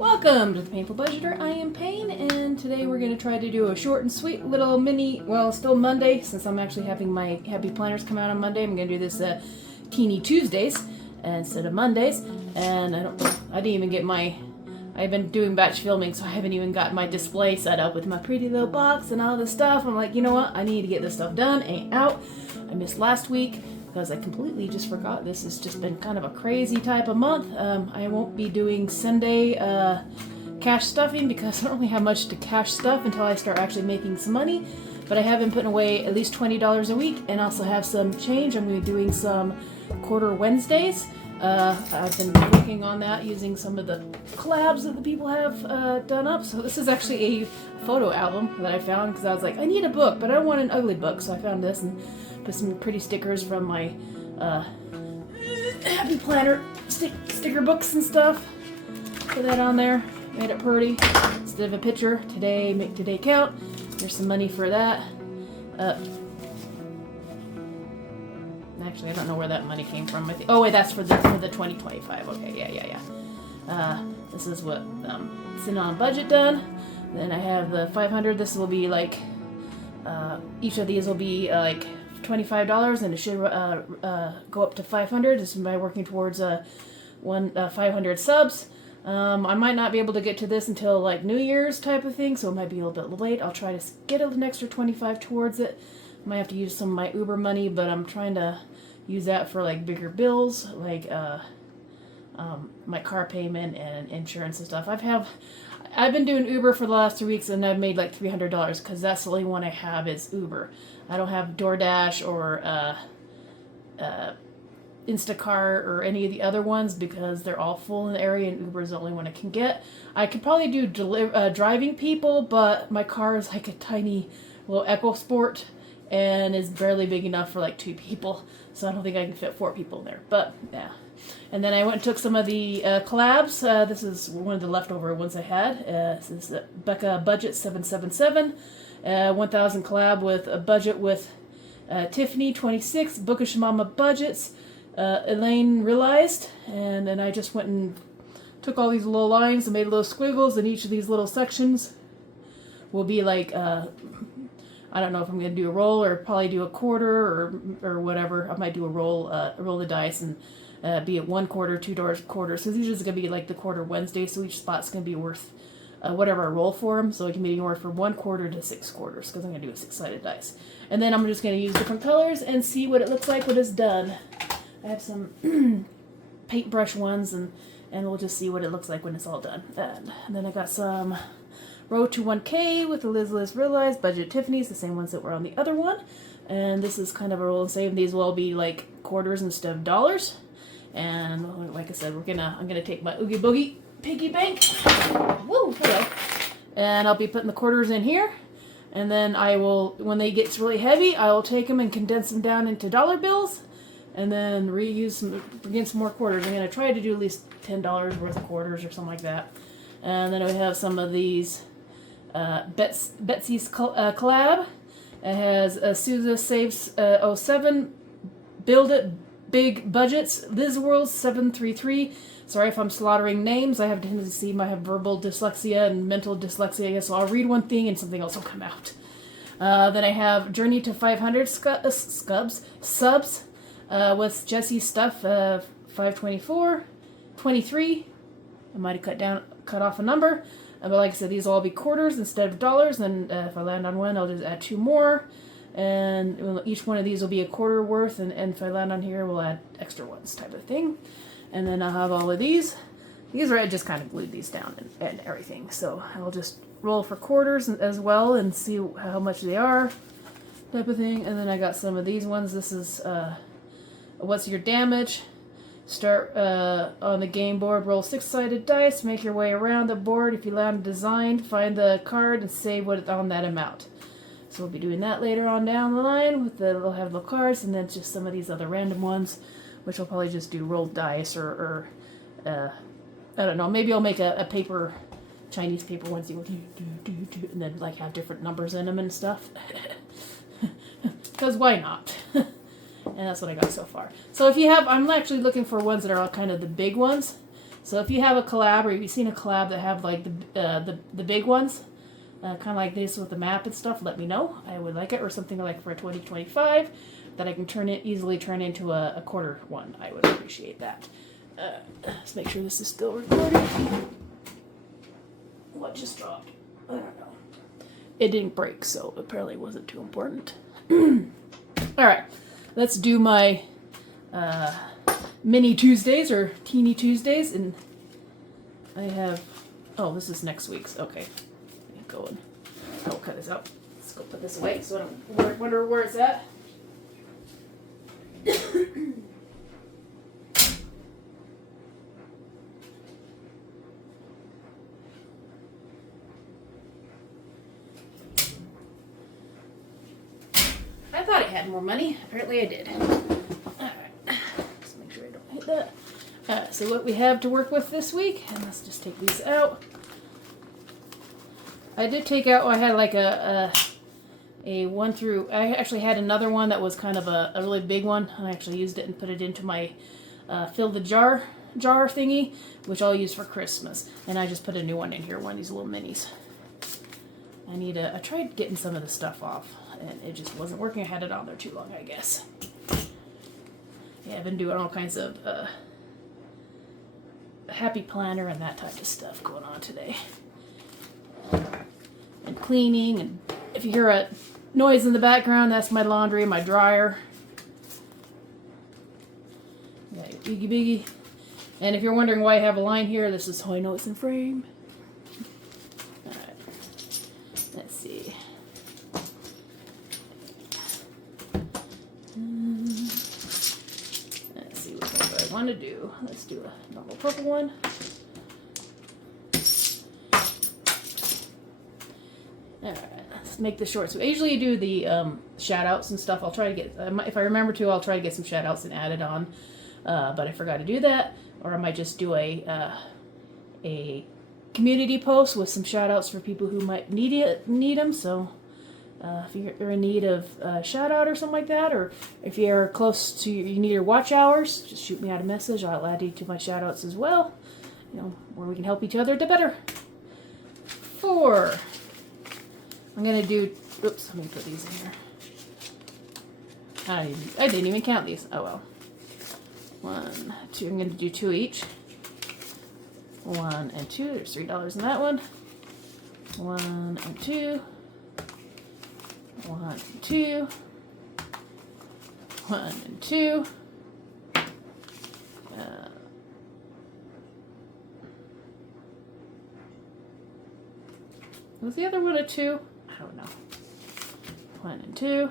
Welcome to the Painful Budgeter. I am Payne, and today we're going to try to do a short and sweet little mini, well, still Monday, since I'm actually having my Happy Planners come out on Monday. I'm going to do this Teeny Tuesdays instead of Mondays, and I didn't even get I've been doing batch filming, so I haven't even got my display set up with my pretty little box and all this stuff. I'm like, you know what? I need to get this stuff done. Ain't out. I missed last week because I completely just forgot. This has just been kind of a crazy type of month. I won't be doing Sunday cash stuffing because I don't really have much to cash stuff until I start actually making some money. But I have been putting away at least $20 a week and also have some change. I'm going to be doing some quarter Wednesdays. I've been working on that using some of the collabs that the people have done up. So this is actually a photo album that I found because I was like, I need a book, but I don't want an ugly book. So I found this and put some pretty stickers from my Happy Planner sticker books and stuff. Put that on there. Made it pretty. Instead of a picture, today, make today count. There's some money for that. Actually, I don't know where that money came from. Oh wait, that's for the 2025. Okay, yeah. This is what sitting on budget done. Then I have the 500. This will be like each of these will be like $25, and it should go up to 500. This is by working towards 500 subs. I might not be able to get to this until like New Year's type of thing, so it might be a little bit late. I'll try to get an extra 25 towards it. Might have to use some of my Uber money, but I'm trying to use that for like bigger bills, like my car payment and insurance and stuff. I've been doing Uber for the last 3 weeks, and I've made like $300 because that's the only one I have is Uber. I don't have DoorDash or Instacart or any of the other ones because they're all full in the area, and Uber is the only one I can get. I could probably do driving people, but my car is like a tiny little EcoSport and is barely big enough for like 2 people, so I don't think I can fit 4 people in there, but yeah. And then I went and took some of the collabs. This is one of the leftover ones I had. This is Becca Budget 777, 1000 collab with a budget with Tiffany 26, Bookish Mama Budgets, Elaine Realized, and then I just went and took all these little lines and made little squiggles, and each of these little sections will be like I don't know if I'm going to do a roll or probably do a quarter or whatever. I might do a roll the dice and be at 1 quarter, $2 quarter. So these are just going to be like the quarter Wednesday. So each spot's going to be worth whatever I roll for them. So it can be anywhere from 1 quarter to 6 quarters because I'm going to do a 6-sided dice. And then I'm just going to use different colors and see what it looks like when it's done. I have some paintbrush ones and we'll just see what it looks like when it's all done. And then I got some Road to 1K with the Liz Realized Budget Tiffany's, the same ones that were on the other one. And this is kind of a roll and save. These will all be like quarters instead of dollars. And like I said, I'm gonna take my Oogie Boogie piggy bank. Woo, hello. And I'll be putting the quarters in here. And then I will, when they get really heavy, I will take them and condense them down into dollar bills. And then bring some more quarters. I'm gonna try to do at least $10 worth of quarters or something like that. And then we have some of these Betsy's collab. It has Sousa Saves 07, Build It Big Budgets, Liz World 733. Sorry if I'm slaughtering names. I have a tendency I have verbal dyslexia and mental dyslexia, so I'll read one thing and something else will come out. Then I have Journey to 500 subs with Jessie Stuff 524, 23. I might have cut off a number. But like I said, these will all be quarters instead of dollars. And if I land on one, I'll just add 2 more. And each one of these will be a quarter worth. And if I land on here, we'll add extra ones type of thing. And then I'll have all of these. These are, I just kind of glued these down and everything. So I'll just roll for quarters as well and see how much they are type of thing. And then I got some of these ones. This is What's Your Damage? Start on the game board, roll 6-sided dice, make your way around the board. If you land designed, find the card and save what on that amount. So we'll be doing that later on down the line. We'll have the cards, and then just some of these other random ones, which I'll probably just do rolled dice or I don't know. Maybe I'll make a paper, Chinese paper ones, and then like have different numbers in them and stuff. Because why not? And that's what I got so far. So if you have, I'm actually looking for ones that are all kind of the big ones. So if you have a collab or you've seen a collab that have like the big ones, kind of like this with the map and stuff, let me know. I would like it, or something like for 2025 that I can easily turn into a quarter one. I would appreciate that. Let's make sure this is still recording. What just dropped? I don't know. It didn't break, so apparently it wasn't too important. Alright, let's do my mini Tuesdays or teeny Tuesdays. And I have, oh, this is next week's. Okay. Going. I will cut this out. Let's go put this away so I don't wonder where it's at. I thought it had more money. Apparently I did. Alright. Just make sure I don't hit that. Alright, so what we have to work with this week, and let's just take these out. I did take out, I had like a 1 through, I actually had another one that was kind of a really big one. I actually used it and put it into my fill the jar thingy, which I'll use for Christmas. And I just put a new one in here, one of these little minis. I tried getting some of the stuff off, and it just wasn't working. I had it on there too long, I guess. Yeah, I've been doing all kinds of happy planner and that type of stuff going on today. And cleaning, and if you hear a noise in the background, that's my laundry and my dryer. Yeah, biggie biggie. And if you're wondering why I have a line here, this is how I know it's in frame. Alright. Let's see. Let's see what I want to do. Let's do a normal purple one. Alright, let's make this short. So I usually do the shout outs and stuff. I'll try to get, if I remember to, I'll try to get some shout outs and add it on. But I forgot to do that. Or I might just do a community post with some shout outs for people who might need them. So if you're in need of a shout out or something like that, or if you're close to, you need your watch hours, just shoot me out a message. I'll add you to my shout outs as well. You know, where we can help each other, the better. 4. I'm gonna do, oops, let me put these in here. I didn't even count these. Oh well. 1, 2, I'm gonna do 2 each. 1 and 2, there's $3 in that one. 1 and 2. 1 and 2. 1 and 2. Was the other one a 2? I don't know. 1 and 2.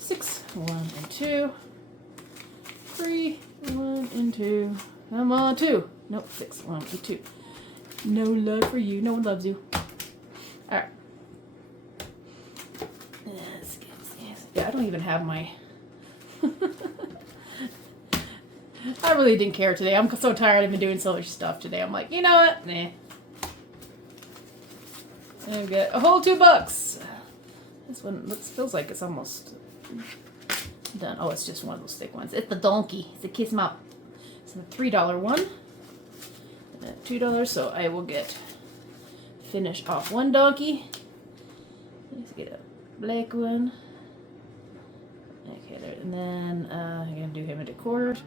6. 1 and 2. 3. 1 and 2. Come on, 2. Nope, 6. 1 and 2. No love for you. No one loves you. Alright. Yeah, I don't even have my... I really didn't care today. I'm so tired. I've been doing so much stuff today. I'm like, you know what? Nah. And we get a whole $2. This one feels like it's almost done. Oh, it's just one of those thick ones. It's the donkey. It's a kiss mop. It's a $3 one. And $2. So I will finish off one donkey. Let's get a black one. Okay, there. And then I'm gonna do him into quarters.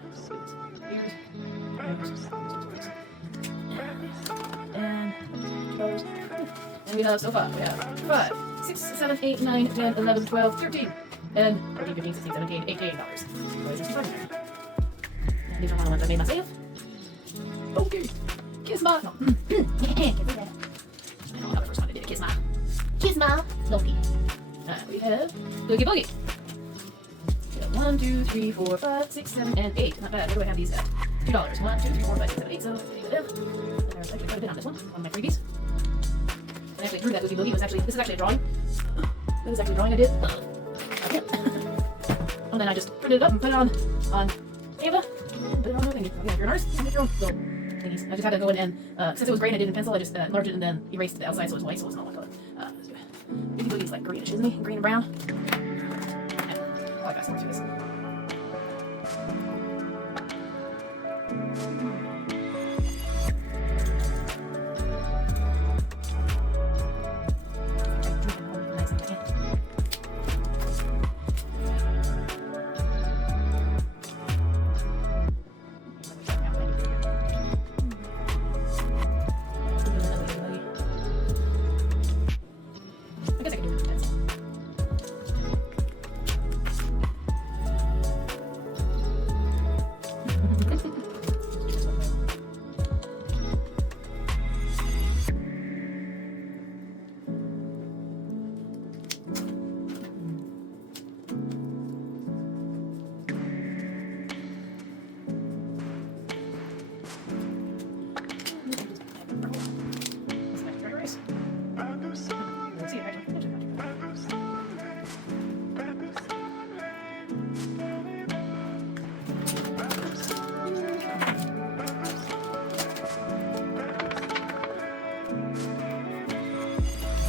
And we have so far, we have 5, 6, 7, 8, 9, 10, 11, 12, 13, and 14, 15, 16, 17, $18. And these are all the ones I made myself. Okay. Kiss my. No. I don't know how the first one I did. Kiss my. Loki. We have Boogie Boogie. We have 1, 2, 3, 4, 5, 6, 7, and 8. Not bad. Where do I have these at? $2. 1, 2, 3, 4, 5, 6, 7, 8. So let's see what there's actually quite a bit on this one my freebies. I actually drew that Boogie Boogie. This is actually a drawing. This is actually a drawing I did. And then I just printed it up and put it on Canva. Put it on the thingy. Okay, if you're an artist, you can get your own little thingies. I just had to go in and, since it was gray and I did it in pencil, I just enlarged it and then erased the outside so it was white, so it's not one color. Boogie Boogie's like greenish, isn't he? Green and brown. Yeah. I like fast forward through this.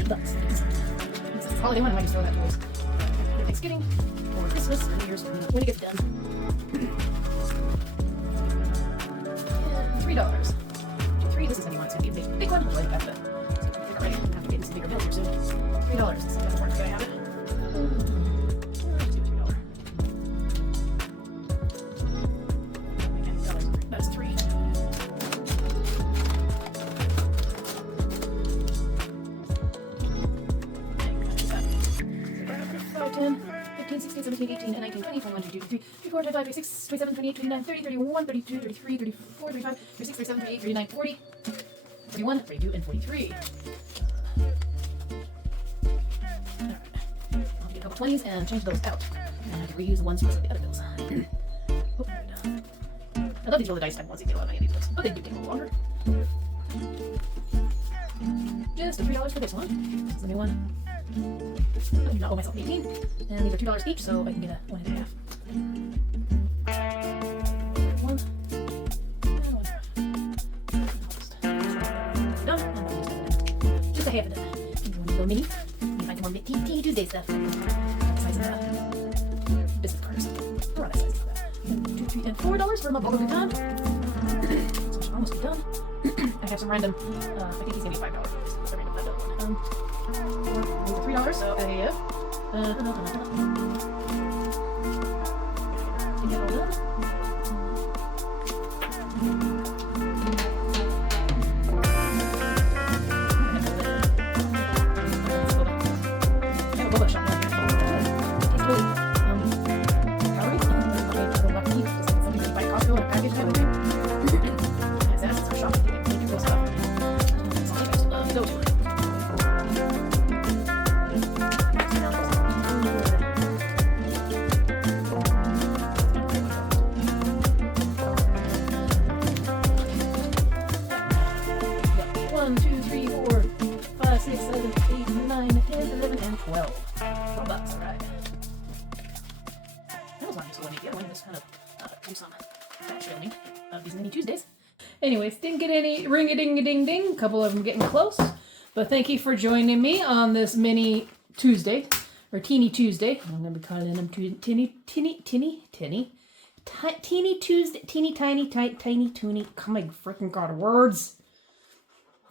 That's this is holiday one. I might just throw that towards Thanksgiving or Christmas or New Year's when it gets done. And $3. $3. This is gonna be a big one. Like that, but it's already. I'm gonna have to get this bigger bill here soon. $3. This is important. Can I have it? That's 3. 10, 15, 16, 17, 18, and 19, 20, 21, 22, 23, 24, 25, 26, 27, 28, 29, 30, 31, 32, 33, 34, 35, 36, 37, 38, 39, 40, 41, 42, and 43. Alright. I'll get a couple 20s and change those out. And I can reuse the ones from the other bills. Oh, I love these roll the dice type ones. They take a lot of money, these bills. But they do take a little longer. Just $3 for this one. This is the new one. I do not owe myself 18, and these are $2 each, so I can get a 1.5. One. And done. Just a half of done. You want to go mini? You find some more teeny Tuesday stuff. Size of that. Business cards. Around that size of that. 2, 3, and $4 for my bubble good time. So I should almost be done. I have some random. I think he's gonna be $5 for this. It's a random $5 one. These are $3, so I have. To get all done. I have a boba shop right here. It's really calories. I go back to eat. Just like something you buy at Costco in a package kind of thing. It has that. It's a shop. You can go stuff. That's something I used to love to go to. $12. Alright. That was one just one idea. I just kind of do some batch filming of these mini Tuesdays. Anyways, didn't get any ring-a-ding-a-ding-ding. A couple of them getting close. But thank you for joining me on this mini Tuesday, or teeny Tuesday. I'm going to be calling them teeny Tuesday, teeny tiny, tiny, toony. Oh my freaking god, words.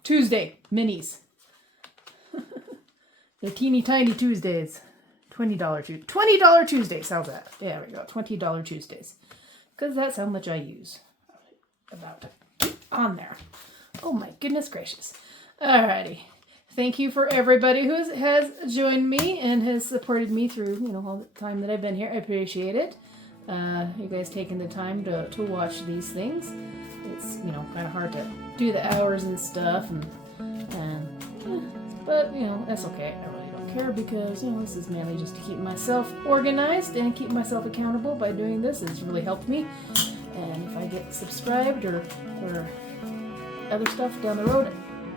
Tuesday, minis. The teeny tiny Tuesdays. $20 Tuesdays. How's that? There we go. $20 Tuesdays. Because that's how much I use. About on there. Oh my goodness gracious. Alrighty. Thank you for everybody who has joined me and has supported me through, all the time that I've been here. I appreciate it. You guys taking the time to watch these things. It's, kind of hard to do the hours and stuff but, that's okay. I really don't care because, this is mainly just to keep myself organized and keep myself accountable by doing this. It's really helped me. And if I get subscribed or other stuff down the road,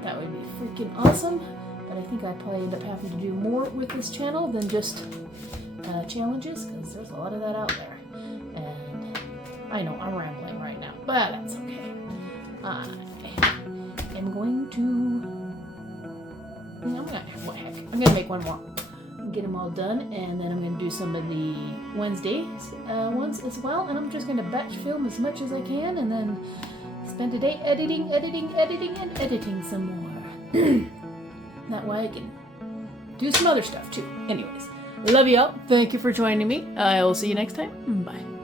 that would be freaking awesome. But I think I probably end up having to do more with this channel than just challenges because there's a lot of that out there. And I know I'm rambling right now, but that's okay. I am going to... I'm gonna make one more and get them all done, and then I'm gonna do some of the Wednesday ones as well, and I'm just gonna batch film as much as I can and then spend a day editing and editing some more. That way I can do some other stuff too. Anyways, love you all. Thank you for joining me. I will see you next time. Bye.